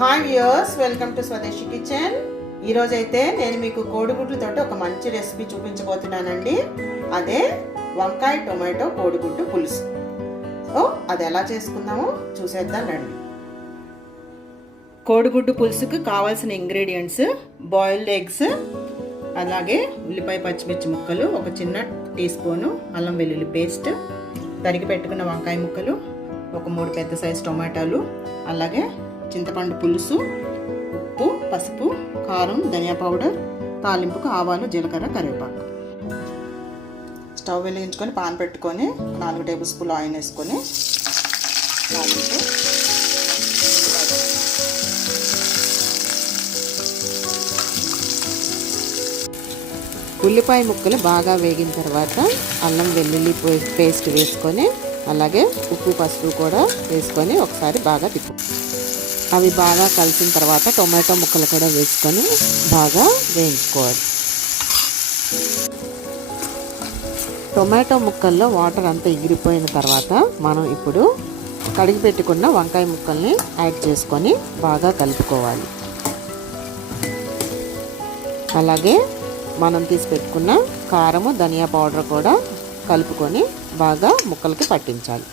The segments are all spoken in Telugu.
Hi viewers welcome to Swadeshi kitchen ఈరోజు అయితే నేను మీకు కోడిగుడ్లతోటి ఒక మంచి రెసిపీ చూపించబోతున్నానండి. అదే వంకాయ టొమాటో కోడిగుడ్డు పులుసు. సో అది ఎలా చేసుకుందామో చూసేద్దాం రండి. కోడిగుడ్డు పులుసుకు కావాల్సిన ఇంగ్రీడియంట్స్ బాయిల్డ్ ఎగ్స్ అలాగే ఉల్లిపాయ పచ్చిమిర్చి ముక్కలు ఒక చిన్న టీ స్పూను అల్లం వెల్లుల్లి పేస్ట్ తరిగి పెట్టుకున్న వంకాయ ముక్కలు ఒక మూడు పెద్ద సైజు టొమాటోలు అలాగే చింతపండు పులుసు ఉప్పు పసుపు కారం ధనియా పౌడర్ తాలింపుకు ఆవాలు జీలకర్ర కరివేపాకు. స్టవ్ వెలిగించుకొని పాన్ పెట్టుకొని నాలుగు టేబుల్ స్పూన్ ఆయిల్ వేసుకొని తాలింపు. ఉల్లిపాయ ముక్కలు బాగా వేగిన తర్వాత అల్లం వెల్లుల్లి పేస్ట్ వేసుకొని అలాగే ఉప్పు పసుపు కూడా వేసుకొని ఒకసారి బాగా తిప్పు. అవి బాగా కలిసిన తర్వాత టొమాటో ముక్కలు కూడా వేసుకొని బాగా వేయించుకోవాలి. టొమాటో ముక్కల్లో వాటర్ అంతా ఎగిరిపోయిన తర్వాత మనం ఇప్పుడు కడిగి పెట్టుకున్న వంకాయ ముక్కల్ని యాడ్ చేసుకొని బాగా కలుపుకోవాలి. అలాగే మనం తీసి పెట్టుకున్న కారము ధనియా పౌడర్ కూడా కలుపుకొని బాగా ముక్కలకి పట్టించాలి.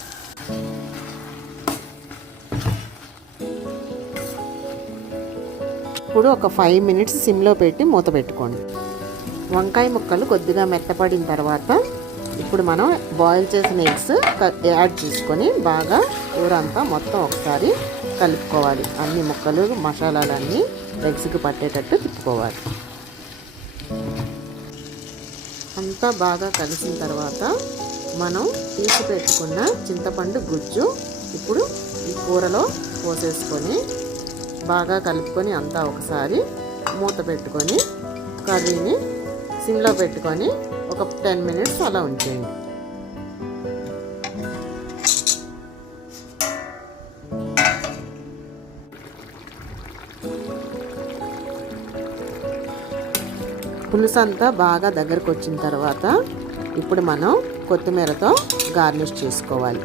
ఇప్పుడు ఒక ఫైవ్ మినిట్స్ సిమ్లో పెట్టి మూత పెట్టుకోండి. వంకాయ ముక్కలు కొద్దిగా మెత్తపడిన తర్వాత ఇప్పుడు మనం బాయిల్ చేసిన ఎగ్స్ యాడ్ చేసుకొని బాగా ఊరంతా మొత్తం ఒకసారి కలుపుకోవాలి. అన్ని ముక్కలు మసాలాలన్నీ ఎగ్స్కి పట్టేటట్టు తిప్పుకోవాలి. అంతా బాగా కలిసిన తర్వాత మనం తీసి పెట్టుకున్న చింతపండు గుజ్జు ఇప్పుడు ఈ కూరలో పోసేసుకొని బాగా కలుపుకొని అంతా ఒకసారి మూత పెట్టుకొని కర్రీని సిమ్లో పెట్టుకొని ఒక టెన్ మినిట్స్ అలా ఉంచేయండి. పులుసు అంతా బాగా దగ్గరకు వచ్చిన తర్వాత ఇప్పుడు మనం కొత్తిమీరతో గార్నిష్ చేసుకోవాలి.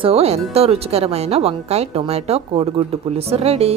సో ఎంతో రుచికరమైన వంకాయ టొమాటో కోడిగుడ్డు పులుసు రెడీ.